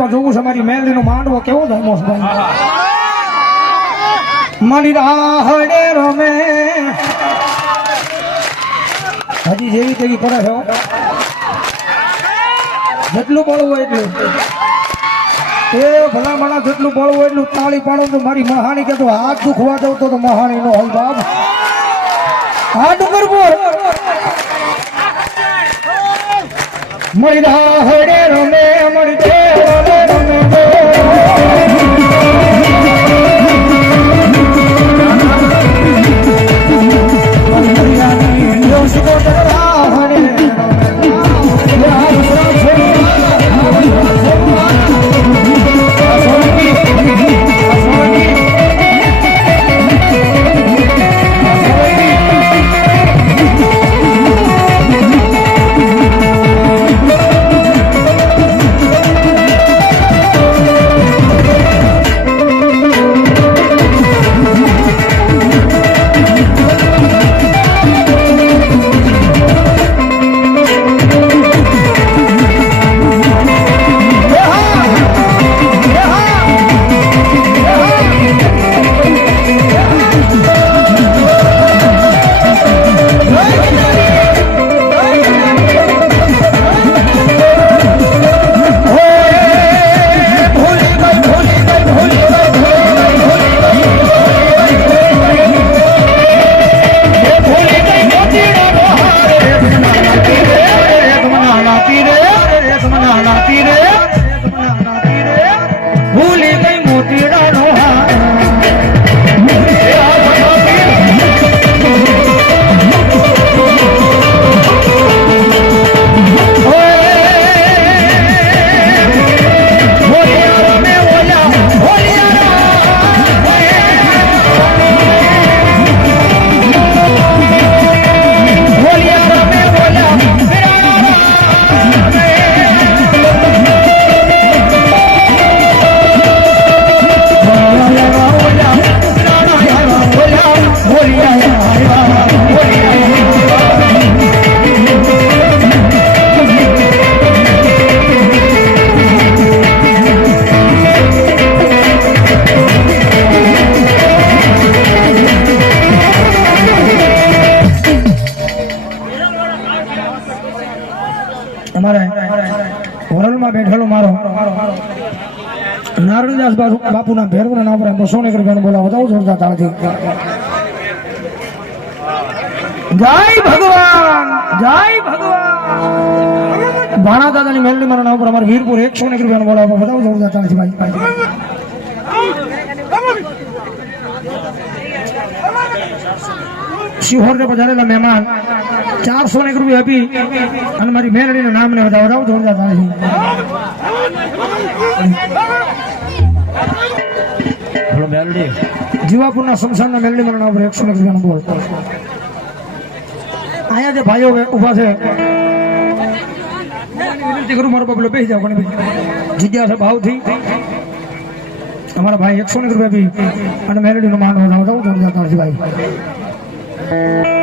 પાસે જોવું છે, મારી મેલડીનો માંડવો કેવો ધર્મો છે ભાઈ. મારી રાહડે રમે. હજી જેવી તેવી કરે છે જેટલું બળવું હોય એટલું. એ ભલા માણા જેટલું બળવું એટલું તાળી પાડો તો મારી મહાણી કે તો હાથ દુખવા દઉં તો મહાણી નો હોય બાપ. હાથ ડુંગરપુર મળી રાહડે રમે મળી તમારે હોરલમાં બેઠેલો મારો. નારણદાસ બાપુ બાપુના ભેરવના નામ પર બસો ને રૂપિયાનો બોલાવો બતાવો જોરદાર તાળથી. જય ભગવાન જય ભગવાન. ભાણા દાદાની મેલડી મારા નામ પર અમારે વીરપુર એકસો ને રૂપિયાનો બોલાવો બતાવો જોરદાર તાળથી ભાઈ. શિહોર ને પધારેલા મહેમાન ચારસો ને એક રૂપિયા આપી અને મારી મેલડીના નામને વધાવો વધાવો જોરદાર બોલો મેલડી. જીવાપુરના શમશાનના મેલડી મારા નામ પર એકસો ને રૂપિયાનો બોલ. અહીંયા જે ભાઈઓ ઊભા છે વિનંતી કરું મારો બબલો બેસી જાવ કોને જગ્યા છે ભાવથી અમારા ભાઈ એકસો ને રૂપિયા બી અને મેલડીનો માન વધાવો જોરદાર તાળથી ભાઈ. Thank you.